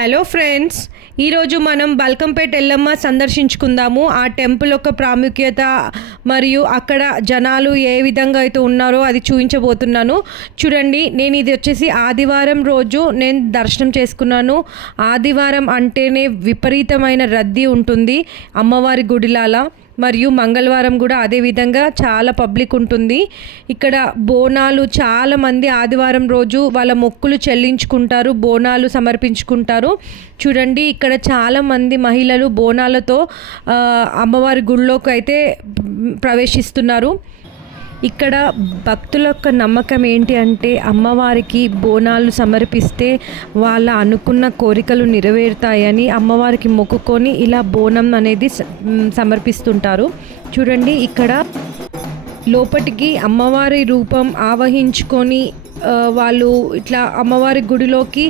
Hello friends, ఈరోజు మనం బల్కంపేట ఎల్లమ్మ సందర్శించుకుందాము. ఆ టెంపుల్ యొక్క ప్రాముఖ్యత మరియు అక్కడ జనాలు ఏ విధంగా అయితే ఉన్నారో అది చూపించబోతున్నాను. చూడండి, నేను ఇది వచ్చేసి ఆదివారం రోజు నేను దర్శనం చేసుకున్నాను. ఆదివారం అంటేనే విపరీతమైన రద్దీ ఉంటుంది అమ్మవారి గుడిలాల. మరియు మంగళవారం కూడా అదేవిధంగా చాలా పబ్లిక్ ఉంటుంది. ఇక్కడ బోనాలు చాలామంది ఆదివారం రోజు వాళ్ళ మొక్కులు చెల్లించుకుంటారు, బోనాలు సమర్పించుకుంటారు. చూడండి, ఇక్కడ చాలామంది మహిళలు బోనాలతో అమ్మవారి గుడిలోకి అయితే ప్రవేశిస్తున్నారు. ఇక్కడ భక్తుల యొక్క నమ్మకం ఏంటి అంటే అమ్మవారికి బోనాలు సమర్పిస్తే వాళ్ళ అనుకున్న కోరికలు నెరవేరుతాయని అమ్మవారికి మొక్కుకొని ఇలా బోనం అనేది సమర్పిస్తుంటారు. చూడండి, ఇక్కడ లోపటికి అమ్మవారి రూపం ఆవహించుకొని వాళ్ళు ఇట్లా అమ్మవారి గుడిలోకి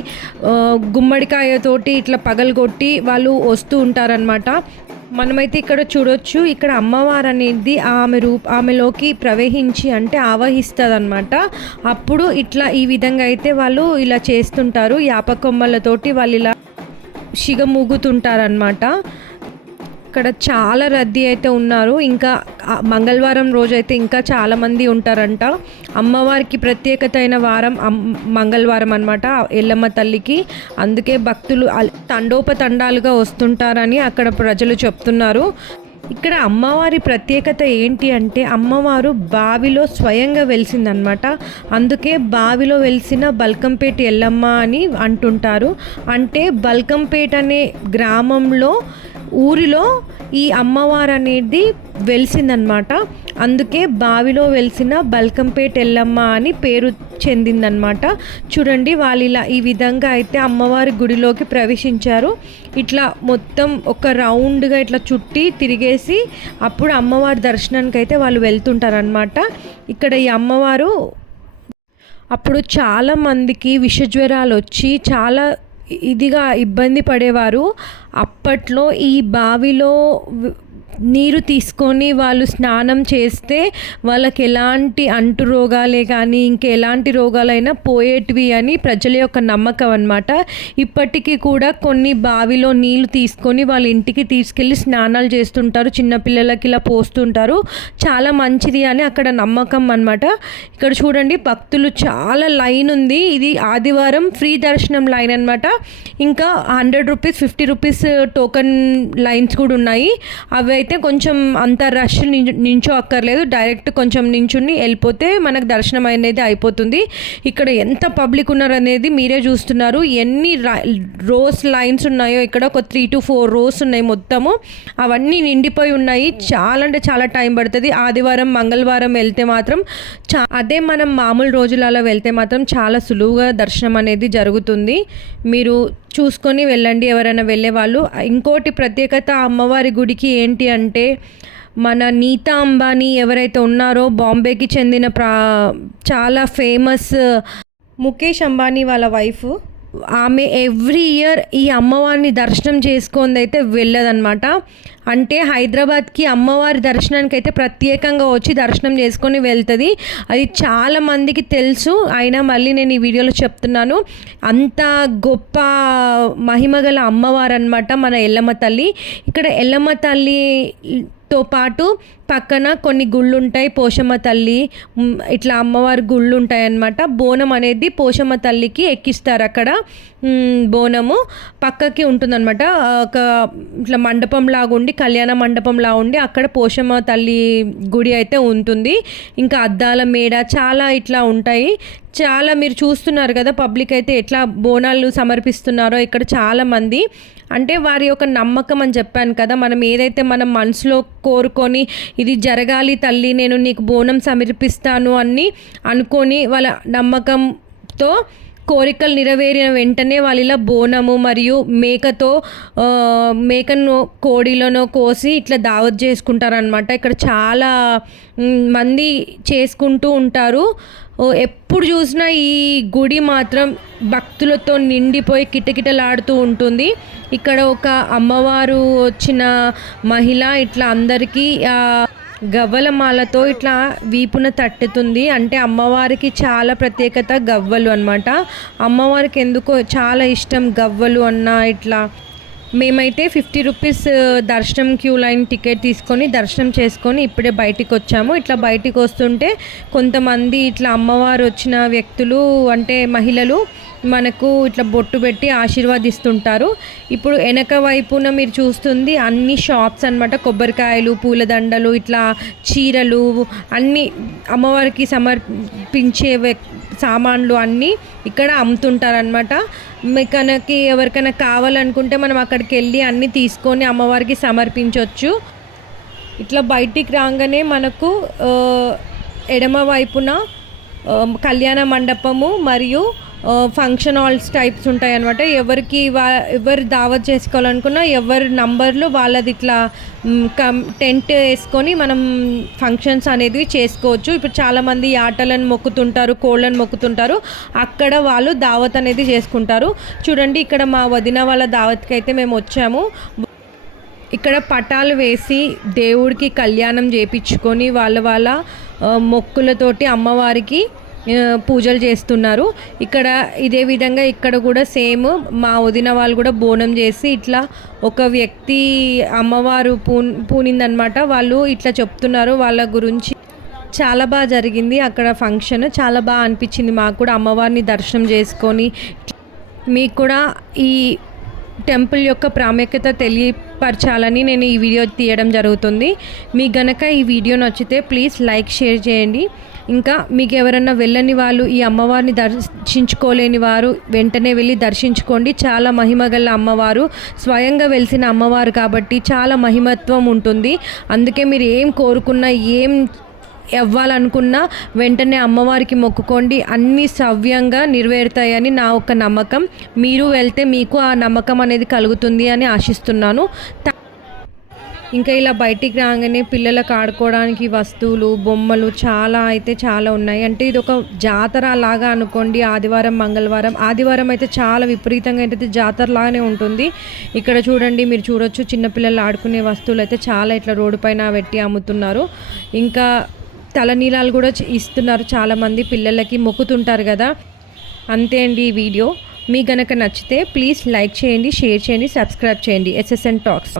గుమ్మడికాయతోటి ఇట్లా పగలగొట్టి వాళ్ళు వస్తూ ఉంటారనమాట. మనమైతే ఇక్కడ చూడొచ్చు, ఇక్కడ అమ్మవారు అనేది ఆమెలోకి ప్రవహించి అంటే ఆవహిస్తుంది అనమాట. అప్పుడు ఇట్లా ఈ విధంగా అయితే వాళ్ళు ఇలా చేస్తుంటారు. యాపకొమ్మలతోటి వాళ్ళు ఇలా శిగమూగుతుంటారనమాట. ఇక్కడ చాలా రద్దీ అయితే ఉన్నారు. ఇంకా మంగళవారం రోజు అయితే ఇంకా చాలామంది ఉంటారంట. అమ్మవారికి ప్రత్యేకత అయిన వారం మంగళవారం అనమాట, ఎల్లమ్మ తల్లికి. అందుకే భక్తులు తండోపతండాలుగా వస్తుంటారని అక్కడ ప్రజలు చెప్తున్నారు. ఇక్కడ అమ్మవారి ప్రత్యేకత ఏంటి అంటే అమ్మవారు బావిలో స్వయంగా వెలిసిందనమాట. అందుకే బావిలో వెలిసిన బల్కంపేట ఎల్లమ్మ అని అంటుంటారు. అంటే బల్కంపేట అనే గ్రామంలో ఊరిలో ఈ అమ్మవారు అనేది వెలిసిందనమాట. అందుకే బావిలో వెలిసిన బల్కంపేట ఎల్లమ్మ అని పేరు చెందిందనమాట. చూడండి, వాళ్ళు ఇలా ఈ విధంగా అయితే అమ్మవారి గుడిలోకి ప్రవేశించారు. ఇట్లా మొత్తం ఒక రౌండ్గా ఇట్లా చుట్టి తిరిగేసి అప్పుడు అమ్మవారి దర్శనానికి అయితే వాళ్ళు వెళ్తుంటారనమాట. ఇక్కడ ఈ అమ్మవారు అప్పుడు చాలామందికి విషజ్వరాలు వచ్చి చాలా ఇదిగా ఇబ్బంది పడేవారు. అప్పట్లో ఈ బావిలో నీరు తీసుకొని వాళ్ళు స్నానం చేస్తే వాళ్ళకి ఎలాంటి అంటు రోగాలే కానీ ఇంకెలాంటి రోగాలైనా పోయేటివి అని ప్రజల యొక్క నమ్మకం అన్నమాట. ఇప్పటికీ కూడా కొన్ని బావిలో నీళ్లు తీసుకొని వాళ్ళ ఇంటికి తీసుకెళ్ళి స్నానాలు చేస్తుంటారు, చిన్నపిల్లలకి ఇలా పోస్తుంటారు. చాలా మంచిది అని అక్కడ నమ్మకం అన్నమాట. ఇక్కడ చూడండి, భక్తులు చాలా లైన్ ఉంది. ఇది ఆదివారం ఫ్రీ దర్శనం లైన్ అనమాట. ఇంకా 100 రూపీస్ 50 రూపీస్ టోకన్ లైన్స్ కూడా ఉన్నాయి. అవి అయితే కొంచెం అంత రష్ నించో అక్కర్లేదు, డైరెక్ట్ కొంచెం నించుని వెళ్ళిపోతే మనకు దర్శనం అనేది అయిపోతుంది. ఇక్కడ ఎంత పబ్లిక్ ఉన్నారు అనేది మీరే చూస్తున్నారు. ఎన్ని రోస్ లైన్స్ ఉన్నాయో ఇక్కడ ఒక 3 to 4 రోస్ ఉన్నాయి మొత్తము. అవన్నీ నిండిపోయి ఉన్నాయి. చాలా అంటే చాలా టైం పడుతుంది. ఆదివారం మంగళవారం వెళ్తే మాత్రం అదే మనం మామూలు రోజులలో వెళ్తే మాత్రం చాలా సులువుగా దర్శనం అనేది జరుగుతుంది. మీరు చూసుకొని వెళ్ళండి ఎవరైనా వెళ్ళే వాళ్ళు. ఇంకోటి ప్రత్యేకత అమ్మవారి గుడికి ఏంటి అంటే మన నీతా అంబానీ ఎవరైతే ఉన్నారో బాంబేకి చెందిన చాలా ఫేమస్ ముఖేష్ అంబానీ వాళ్ళ వైఫ్, ఆమె ఎవ్రీ ఇయర్ ఈ అమ్మవారిని దర్శనం చేసుకొని అయితే వెళ్ళదన్నమాట. అంటే హైదరాబాద్కి అమ్మవారి దర్శనానికి అయితే ప్రత్యేకంగా వచ్చి దర్శనం చేసుకొని వెళ్తుంది. అది చాలామందికి తెలుసు, అయినా మళ్ళీ నేను ఈ వీడియోలో చెప్తున్నాను. అంత గొప్ప మహిమగల అమ్మవారు అనమాట మన ఎల్లమ్మ తల్లి. ఇక్కడ ఎల్లమ్మ తల్లితో పాటు పక్కన కొన్ని గుళ్ళు ఉంటాయి. పోషమ్మ తల్లి ఇట్లా అమ్మవారి గుళ్ళు ఉంటాయి అన్నమాట. బోనం అనేది పోషమ్మ తల్లికి ఎక్కిస్తారు. అక్కడ బోనము పక్కకి ఉంటుందన్నమాట. ఒక ఇట్లా మండపం లాగా ఉండి, కళ్యాణ మండపం లాగా ఉండి అక్కడ పోషమ్మ తల్లి గుడి అయితే ఉంటుంది. ఇంకా అద్దాల మేడ చాలా ఇట్లా ఉంటాయి. చాలా మీరు చూస్తున్నారు కదా, పబ్లిక్ అయితే ఎట్లా బోనాలు సమర్పిస్తున్నారో ఇక్కడ చాలామంది. అంటే వారి యొక్క నమ్మకం అని చెప్పాను కదా, మనం ఏదైతే మనం మనసులో కోరుకొని ఇది జరగాలి తల్లి, నేను నీకు బోనం సమర్పిస్తాను అని అనుకొని వాళ్ళ నమ్మకంతో కోరికలు నెరవేరిన వెంటనే వాళ్ళు ఇలా బోనము మరియు మేకను కోడిలోనో కోసి ఇట్లా దావత్ చేసుకుంటారనమాట. ఇక్కడ చాలా మంది చేసుకుంటూ ఉంటారు. ఎప్పుడు చూసినా ఈ గుడి మాత్రం భక్తులతో నిండిపోయి కిటకిటలాడుతూ ఉంటుంది. ఇక్కడ ఒక అమ్మవారు వచ్చిన మహిళ ఇట్లా అందరికీ గవ్వల మాలతో ఇట్లా వీపున తట్టుతుంది. అంటే అమ్మవారికి చాలా ప్రత్యేకత గవ్వలు అనమాట. అమ్మవారికి ఎందుకో చాలా ఇష్టం గవ్వలు అన్న ఇట్లా. మేమైతే 50 రూపీస్ దర్శనం క్యూ లైన్ టికెట్ తీసుకొని దర్శనం చేసుకొని ఇప్పుడే బయటికి వచ్చాము. ఇట్లా బయటికి వస్తుంటే కొంతమంది ఇట్లా అమ్మవారు వచ్చిన వ్యక్తులు అంటే మహిళలు మనకు ఇట్లా బొట్టు పెట్టి ఆశీర్వాదిస్తుంటారు. ఇప్పుడు వెనక వైపున మీరు చూస్తుంది అన్ని షాప్స్ అనమాట. కొబ్బరికాయలు, పూలదండలు, ఇట్లా చీరలు అన్నీ అమ్మవారికి సమర్పించే సామాన్లు అన్నీ ఇక్కడ అమ్ముతుంటారనమాట. మీకనకి ఎవరికైనా కావాలనుకుంటే మనం అక్కడికి వెళ్ళి అన్నీ తీసుకొని అమ్మవారికి సమర్పించవచ్చు. ఇట్లా బయటికి రాగానే మనకు ఎడమ వైపున కళ్యాణ మండపము మరియు ఫంక్షన్ హాల్స్ టైప్స్ ఉంటాయి అనమాట. ఎవరు దావత్ చేసుకోవాలనుకున్నా ఎవరి నంబర్లు వాళ్ళది ఇట్లా టెంట్ వేసుకొని మనం ఫంక్షన్స్ అనేది చేసుకోవచ్చు. ఇప్పుడు చాలామంది ఆటలను మొక్కుతుంటారు, కోళ్ళను మొక్కుతుంటారు, అక్కడ వాళ్ళు దావత్ అనేది చేసుకుంటారు. చూడండి ఇక్కడ మా వదిన వాళ్ళ దావత్కి అయితే మేము వచ్చాము. ఇక్కడ పటాలు వేసి దేవుడికి కళ్యాణం చేయించుకొని వాళ్ళ మొక్కులతోటి అమ్మవారికి పూజలు చేస్తున్నారు. ఇక్కడ ఇదే విధంగా ఇక్కడ కూడా సేమ్ మా వదిన వాళ్ళు కూడా బోనం చేసి ఇట్లా ఒక వ్యక్తి అమ్మవారు పూనిందనమాట. వాళ్ళు ఇట్లా చెప్తున్నారు వాళ్ళ గురించి. చాలా బాగా జరిగింది అక్కడ ఫంక్షన్. చాలా బాగా అనిపించింది మాకు కూడా అమ్మవారిని దర్శనం చేసుకొని. మీకు కూడా ఈ టెంపుల్ యొక్క ప్రాముఖ్యత తెలియపరచాలని నేను ఈ వీడియో తీయడం జరుగుతుంది. మీకు గనక ఈ వీడియో నచ్చితే ప్లీజ్ లైక్, షేర్ చేయండి. ఇంకా మీకు ఎవరన్నా వెళ్ళని వాళ్ళు, ఈ అమ్మవారిని దర్శించుకోలేని వారు వెంటనే వెళ్ళి దర్శించుకోండి. చాలా మహిమగల అమ్మవారు, స్వయంగా వెలిసిన అమ్మవారు కాబట్టి చాలా మహిమత్వం ఉంటుంది. అందుకే మీరు ఏం కోరుకున్నా, ఏం ఇవ్వాలనుకున్నా వెంటనే అమ్మవారికి మొక్కుకోండి, అన్నీ సవ్యంగా నెరవేరుతాయని నా ఒక నమ్మకం. మీరు వెళ్తే మీకు ఆ నమ్మకం అనేది కలుగుతుంది అని ఆశిస్తున్నాను. ఇంకా ఇలా బయటికి రాగానే పిల్లలకు ఆడుకోవడానికి వస్తువులు, బొమ్మలు చాలా ఉన్నాయి. అంటే ఇది ఒక జాతర లాగా అనుకోండి. ఆదివారం, మంగళవారం, ఆదివారం అయితే చాలా విపరీతంగా అయితే జాతర లాగానే ఉంటుంది. ఇక్కడ చూడండి, మీరు చూడొచ్చు చిన్నపిల్లలు ఆడుకునే వస్తువులు అయితే చాలా ఇట్లా రోడ్డు పైన పెట్టి అమ్ముతున్నారు. ఇంకా తలనీలాలు కూడా ఇస్తున్నారు చాలామంది పిల్లలకి, మొక్కుతుంటారు కదా. అంతే అండి ఈ వీడియో. మీకు గనక నచ్చితే ప్లీజ్ లైక్ చేయండి, షేర్ చేయండి, సబ్స్క్రైబ్ చేయండి. SSN talks.